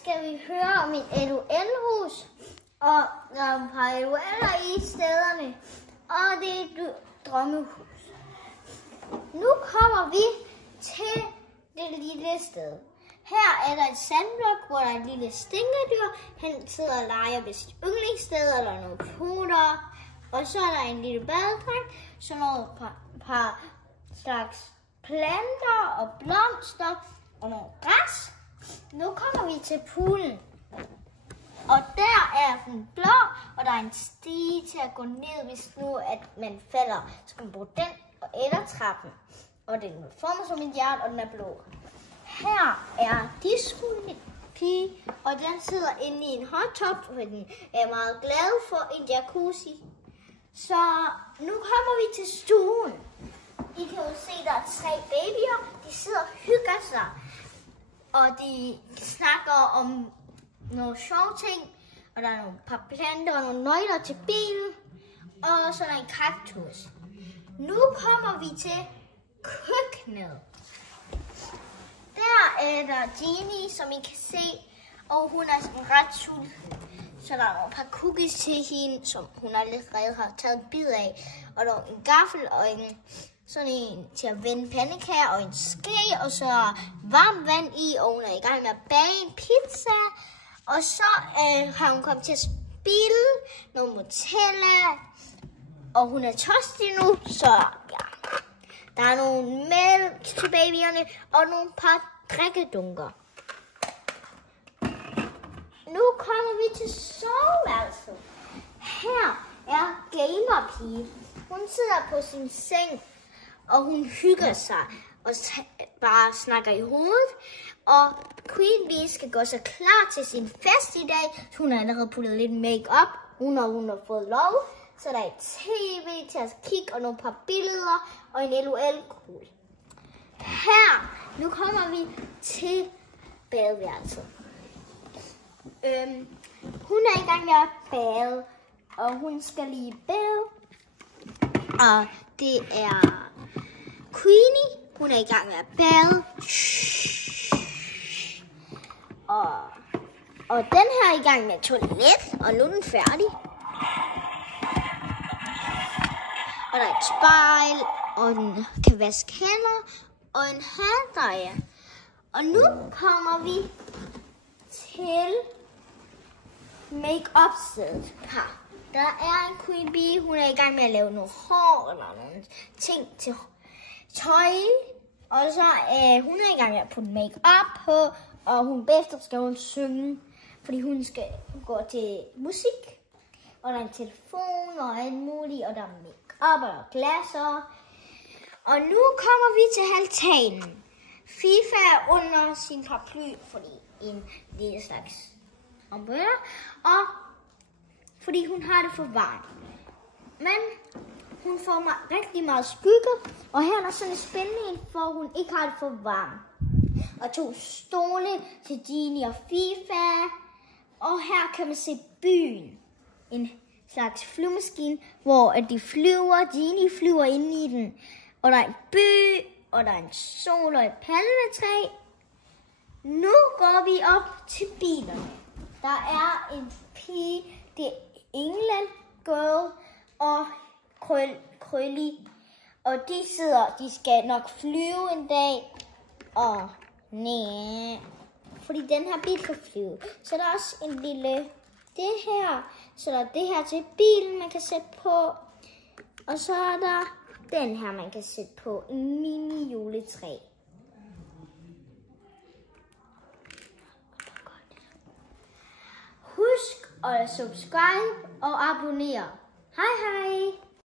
skal vi høre om et LOL-hus, og der er et par LOL'er i stederne, og det er et drømmehus. Nu kommer vi til det lille sted. Her er der et sandblok, hvor der er et lille stinkedyr. Han sidder og leger ved sit yndlingssted, og der er nogle poter. Og så er der en lille badedragt, så nogle par slags planter og blomster og nogle græs. Nu kommer vi til poolen. Og der er den blå, og der er en stige til at gå ned, hvis nu at man falder. Så kan man bruge den eller trappen. Og den er formet som en hjerte, og den er blå. Her er disco-pige, og den sidder inde i en hot tub, for den er meget glad for en jacuzzi. Så nu kommer vi til stuen. I kan jo se, der er 3 babyer. De sidder og hygger sig. Og de snakker om nogle sjove ting. Og der er nogle par planter og nogle nøgler til bilen. Og så er der en kaktus. Nu kommer vi til køkkenet. Der er der Jeannie, som I kan se. Og hun er sådan ret sulten. Så der er nogle par cookies til hende, som hun allerede har taget en bid af. Og der er en gaffel og sådan en til at vende pandekager og en ske. Og så varmt vand i, og hun er i gang med at bage en pizza. Og så har hun kommet til at spille noget Nutella. Og hun er tørstig nu, så ja. Der er nogle mælk til babyerne og nogle par drikkedunker. Nu kommer vi til soveværelset. Her er gamerpige. Hun sidder på sin seng, og hun hygger sig og bare snakker i hovedet. Og Queen Bee skal gå så klar til sin fest i dag. Hun har allerede puttet lidt make-up. Hun har fået lov. Så der er et tv til at kigge, og nogle par billeder, og en LOL-kugle. Her, nu kommer vi til badeværelset. Hun er i gang med at bade, og hun skal lige bade. Og det er Queenie, hun er i gang med at bade. Og den her er i gang med toilet, og nu er den færdig. Og der er et spejl, og den kan vaske hænder, og en handdrejer. Og nu kommer vi til make-up-stedet. Der er en Queen Bee, hun er i gang med at lave nogle hår, eller nogle ting til tøj. Og så hun er i gang med at putte make-up på, og bagefter skal hun synge, fordi hun skal gå til musik. Og der er en telefon og alt muligt, og der er make-up og glasser. Og nu kommer vi til altanen. FIFA er under sin paraply, fordi en lille slags umbrella, og fordi hun har det for varmt. Men hun får rigtig meget skygge, og her er der sådan en spændende en, for hun ikke har det for varmt. Og 2 stole til Jeannie og FIFA. Og her kan man se byen. En slags flyvemaskine, hvor de flyver. Jeannie flyver ind i den. Og der er en by, og der er en sol og et palmetræ. Nu går vi op til bilerne. Der er en pige, det er England Girl og Krølly. Og de skal nok flyve en dag. Og nej, fordi den her bil kan flyve. Så der er også en lille, det her. Så der er det her til bilen, man kan sætte på. Og så er der den her, man kan sætte på. En mini juletræ. Husk at subscribe og abonnere. Hej hej!